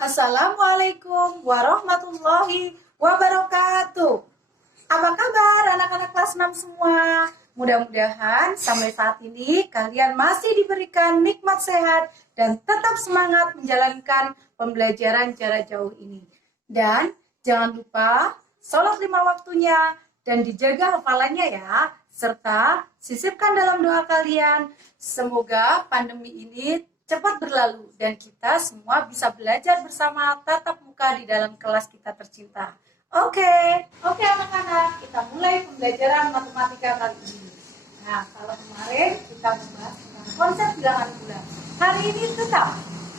Assalamualaikum warahmatullahi wabarakatuh. Apa kabar anak-anak kelas 6 semua? Mudah-mudahan sampai saat ini kalian masih diberikan nikmat sehat dan tetap semangat menjalankan pembelajaran jarak jauh ini. Dan jangan lupa sholat 5 waktunya dan dijaga hafalannya ya. Serta sisipkan dalam doa kalian. Semoga pandemi ini cepat berlalu dan kita semua bisa belajar bersama tatap muka di dalam kelas kita tercinta. Oke anak-anak, kita mulai pembelajaran matematika kali ini. Nah, kalau kemarin kita membahas tentang konsep bilangan bulat. Hari ini tetap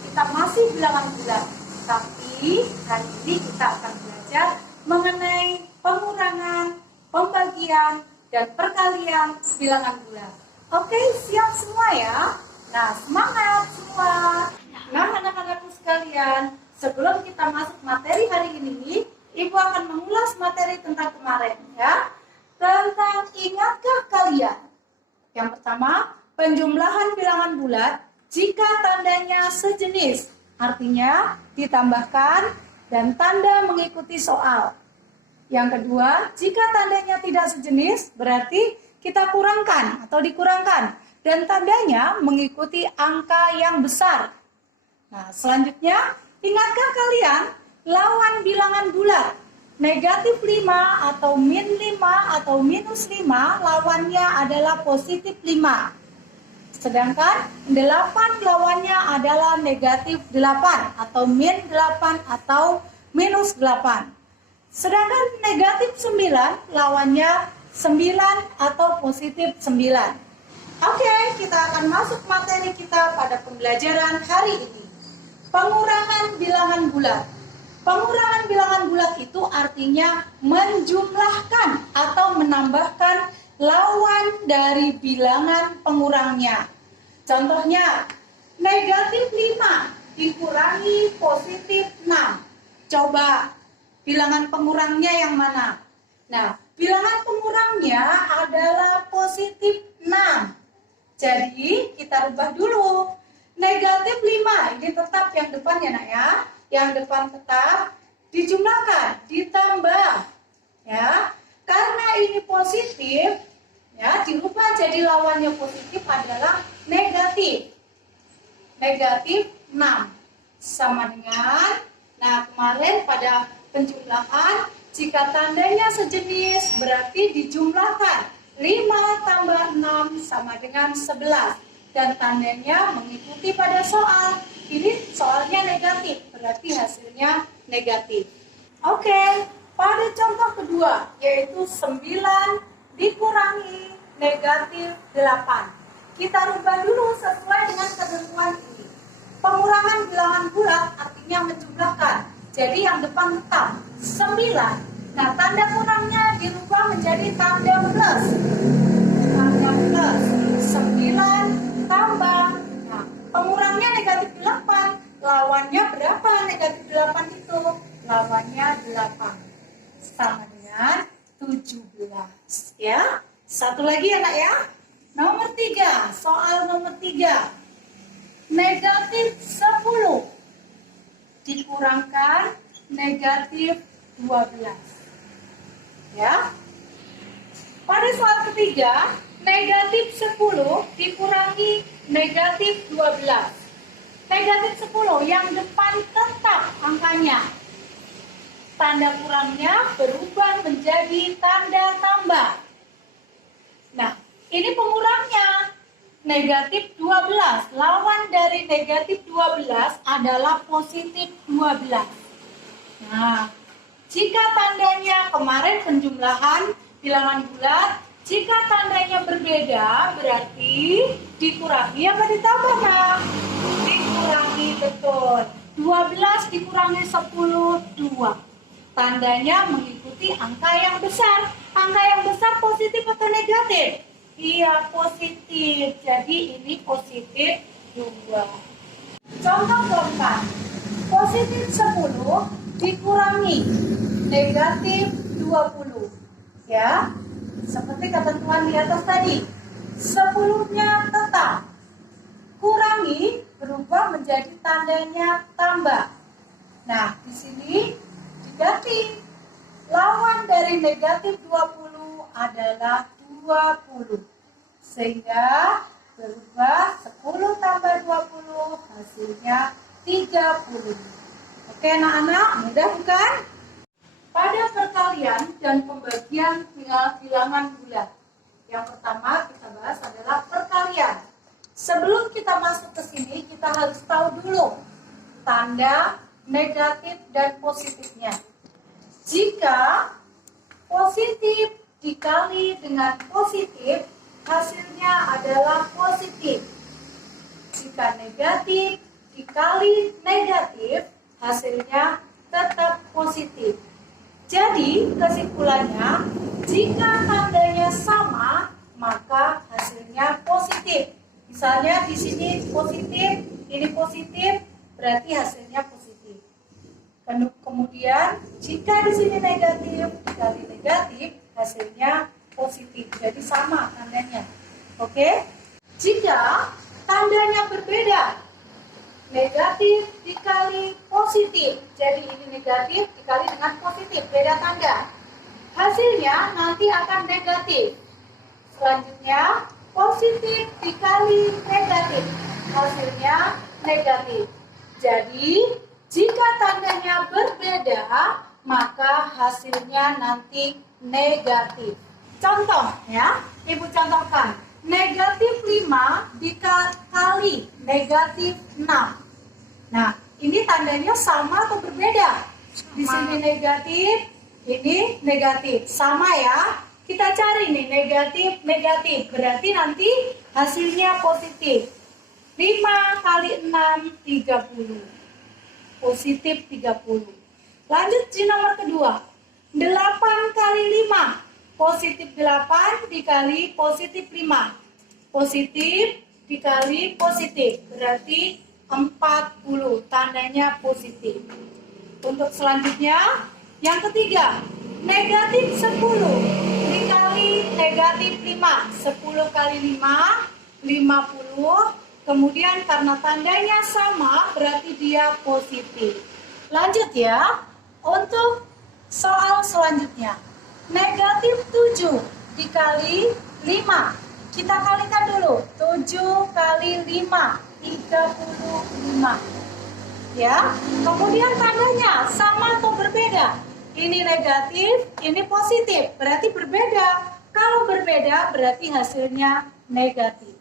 kita masih bilangan bulat, tapi hari ini kita akan belajar mengenai pengurangan, pembagian, dan perkalian bilangan bulat. Oke, siap semua ya? Nah, semangat semua. Nah, anak-anakku sekalian, sebelum kita masuk materi hari ini, Ibu akan mengulas materi tentang kemarin ya. Tentang ingatkah kalian? Yang pertama, penjumlahan bilangan bulat jika tandanya sejenis. Artinya ditambahkan dan tanda mengikuti soal. Yang kedua, jika tandanya tidak sejenis, berarti kita kurangkan atau dikurangkan. Dan tandanya mengikuti angka yang besar. Nah, selanjutnya, ingatkah kalian lawan bilangan bulat? Negatif 5 atau min 5 atau minus 5 lawannya adalah positif 5. Sedangkan 8 lawannya adalah negatif 8 atau min 8 atau minus 8. Sedangkan negatif 9 lawannya 9 atau positif 9. Oke, kita akan masuk materi kita pada pembelajaran hari ini. Pengurangan bilangan bulat. Pengurangan bilangan bulat itu artinya menjumlahkan atau menambahkan lawan dari bilangan pengurangnya. Contohnya, negatif 5 dikurangi positif 6. Coba, bilangan pengurangnya yang mana? Nah, bilangan pengurangnya adalah positif 6. Jadi, kita rubah dulu. Negatif 5, ini tetap yang depan ya nak ya. Yang depan tetap dijumlahkan, ditambah. Ya, karena ini positif, ya dirubah jadi lawannya positif adalah negatif. Negatif 6. Sama dengan, nah kemarin pada penjumlahan, jika tandanya sejenis berarti dijumlahkan. 5 tambah 6 sama dengan 11. Dan tandanya mengikuti pada soal. Ini soalnya negatif, berarti hasilnya negatif. Oke, pada contoh kedua, yaitu 9 dikurangi negatif 8. Kita rubah dulu sesuai dengan ketentuan ini. Pengurangan bilangan bulat artinya menjumlahkan. Jadi yang depan tetap 9. Nah, tanda kurangnya dirubah menjadi tanda plus. Tanda plus. 9 tambah. Nah, pengurangnya negatif 8. Lawannya berapa negatif 8 itu? Lawannya 8. Sama dengan 17. Ya. Satu lagi ya nak ya. Nomor 3. Soal nomor 3. Negatif 10. Dikurangkan negatif 12. Ya. Pada soal ketiga, negatif 10 dikurangi negatif 12. Negatif 10 yang depan tetap angkanya. Tanda kurangnya berubah menjadi tanda tambah. Nah, ini pengurangnya. Negatif 12. Lawan dari negatif 12 adalah positif 12. Nah, jika tandanya kemarin penjumlahan bilangan bulat, jika tandanya berbeda berarti dikurangi apa ditambah nak? Dikurangi, betul. 12 dikurangi 10, 2. Tandanya mengikuti angka yang besar. Angka yang besar positif atau negatif? Iya, positif. Jadi ini positif 2. Contoh keempat. Positif 10 dikurangi negatif 20. Ya, seperti ketentuan di atas tadi. 10-nya tetap. Kurangi berubah menjadi tandanya tambah. Nah, di sini diganti. Lawan dari negatif 20 adalah 20. Sehingga berubah 10 tambah 20 hasilnya 30. Oke anak-anak, mudah bukan? Pada perkalian dan pembagian bilangan bulat. Yang pertama kita bahas adalah perkalian. Sebelum kita masuk ke sini, kita harus tahu dulu tanda negatif dan positifnya. Jika positif dikali dengan positif, hasilnya adalah positif. Jika negatif dikali negatif, hasilnya tetap positif. Jadi, kesimpulannya, jika tandanya sama, maka hasilnya positif. Misalnya di sini positif, ini positif, berarti hasilnya positif. Kemudian, jika di sini negatif dikali negatif, hasilnya positif. Jadi sama tandanya. Oke? Jika tandanya berbeda, negatif dikali positif. Jadi ini negatif dikali dengan positif, beda tanda. Hasilnya nanti akan negatif. Selanjutnya, positif dikali negatif. Hasilnya negatif. Jadi, jika tandanya berbeda, maka hasilnya nanti negatif. Contoh ya, Ibu contohkan. Negatif 5 dikali negatif 6. Nah, ini tandanya sama atau berbeda? Di sini negatif, ini negatif. Sama ya. Kita cari nih negatif, negatif. Berarti nanti hasilnya positif. 5 kali 6, 30. Positif 30. Lanjut di nomor kedua. 8 kali 5. Positif 8 dikali positif 5. Positif dikali positif. Berarti 40. Tandanya positif. Untuk selanjutnya, yang ketiga. Negatif 10 dikali negatif 5. 10 kali 5, 50. Kemudian karena tandanya sama, berarti dia positif. Lanjut ya. Untuk soal selanjutnya. Negatif 7 dikali 5. Kita kalikan dulu. 7 kali 5, 35. Ya. Kemudian tandanya sama atau berbeda? Ini negatif, ini positif. Berarti berbeda. Kalau berbeda, berarti hasilnya negatif.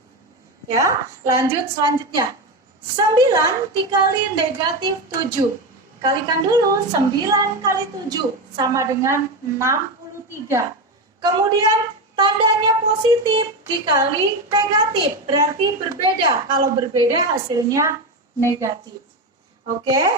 Ya. Lanjut selanjutnya. 9 dikali negatif 7. Kalikan dulu 9 kali 7 sama dengan 63. Kemudian tandanya positif dikali negatif. Berarti berbeda. Kalau berbeda hasilnya negatif. Oke.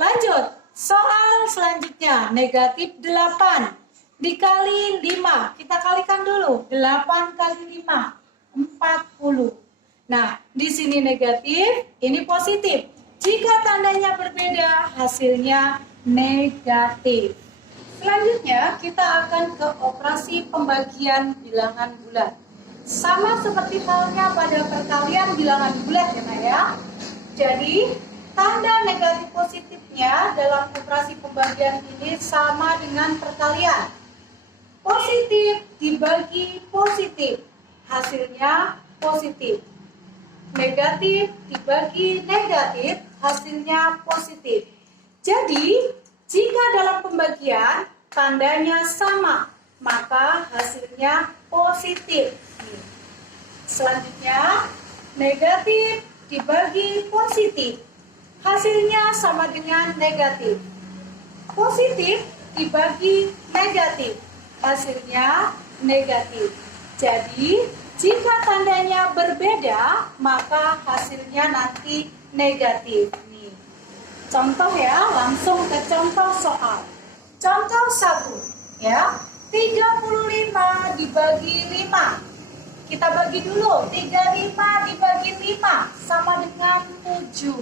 Lanjut. Soal selanjutnya. Negatif 8 dikali 5. Kita kalikan dulu. 8 kali 5. 40. Nah, di sini negatif, ini positif. Jika tandanya berbeda, hasilnya negatif. Selanjutnya, kita akan ke operasi pembagian bilangan bulat. Sama seperti halnya pada perkalian bilangan bulat ya, Nak ya. Jadi, tanda negatif positifnya dalam operasi pembagian ini sama dengan perkalian. Positif dibagi positif, hasilnya positif. Negatif dibagi negatif, hasilnya positif. Jadi, jika dalam pembagian tandanya sama, maka hasilnya positif. Selanjutnya, negatif dibagi positif, hasilnya sama dengan negatif. Positif dibagi negatif, hasilnya negatif. Jadi, jika tandanya berbeda, maka hasilnya nanti negatif. Nih. Contoh ya, langsung ke contoh soal. Contoh 1, ya. 35 dibagi 5. Kita bagi dulu. 35 dibagi 5 sama dengan 7.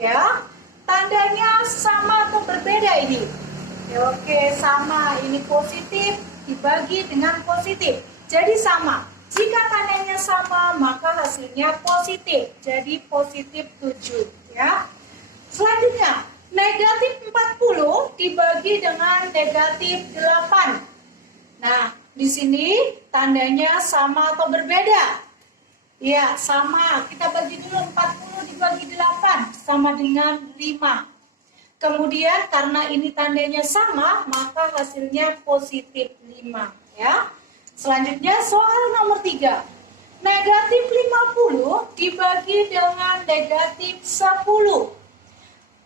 Ya. Tandanya sama atau berbeda ini? Ya, oke, sama. Ini positif dibagi dengan positif. Jadi sama. Jika tandanya sama, maka hasilnya positif. Jadi positif 7. Ya. Selanjutnya, Negatif 40 dibagi dengan negatif 8. Nah, di sini tandanya sama atau berbeda? Ya, sama. Kita bagi dulu 40 dibagi 8 sama dengan 5. Kemudian karena ini tandanya sama, maka hasilnya positif 5. Ya. Selanjutnya soal nomor 3. Negatif 50 dibagi dengan negatif 10.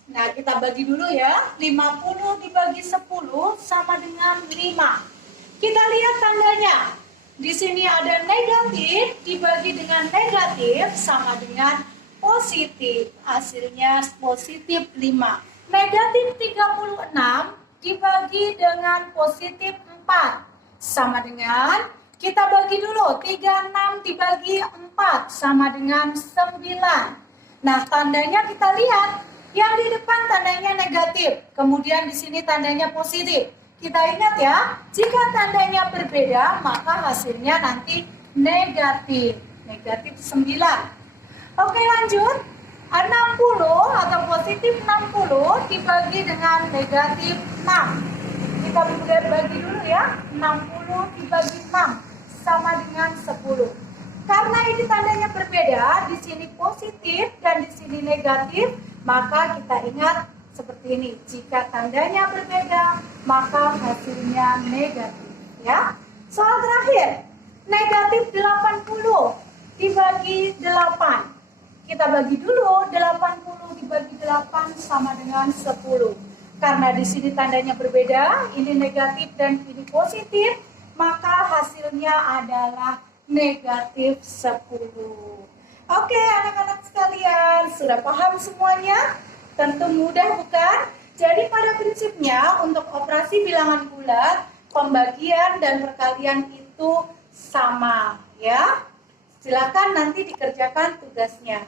Nah, kita bagi dulu ya. 50 dibagi 10 sama dengan 5. Kita lihat tandanya. Di sini ada negatif dibagi dengan negatif sama dengan positif. Hasilnya positif 5. Negatif 36 dibagi dengan positif 4 sama dengan, kita bagi dulu, 36 dibagi 4 sama dengan 9. Nah, tandanya kita lihat. Yang di depan tandanya negatif, kemudian di sini tandanya positif. Kita ingat ya, jika tandanya berbeda, maka hasilnya nanti negatif. Negatif 9. Oke, lanjut. 60 atau positif 60 dibagi dengan negatif 6. Kita bagi dulu ya, 60 dibagi 6 sama dengan 10. Karena ini tandanya berbeda, di sini positif dan di sini negatif, maka kita ingat seperti ini. Jika tandanya berbeda, maka hasilnya negatif. Ya. Soal terakhir, negatif 80 dibagi 8. Kita bagi dulu, 80 dibagi 8 sama dengan 10. Karena di sini tandanya berbeda, ini negatif dan ini positif, maka hasilnya adalah negatif 10. Oke, anak-anak sekalian, sudah paham semuanya? Tentu mudah bukan? Jadi pada prinsipnya untuk operasi bilangan bulat, pembagian dan perkalian itu sama, ya. Silakan nanti dikerjakan tugasnya.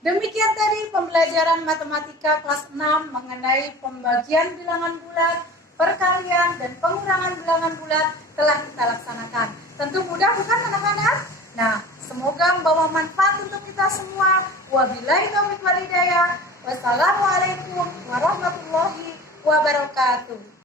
Demikian tadi pembelajaran matematika kelas 6 mengenai pembagian bilangan bulat, perkalian dan pengurangan bilangan bulat telah kita laksanakan. Tentu mudah bukan anak-anak? Nah, semoga membawa manfaat untuk kita semua. Wabillahi taufiq wal hidayah. Wassalamualaikum warahmatullahi wabarakatuh.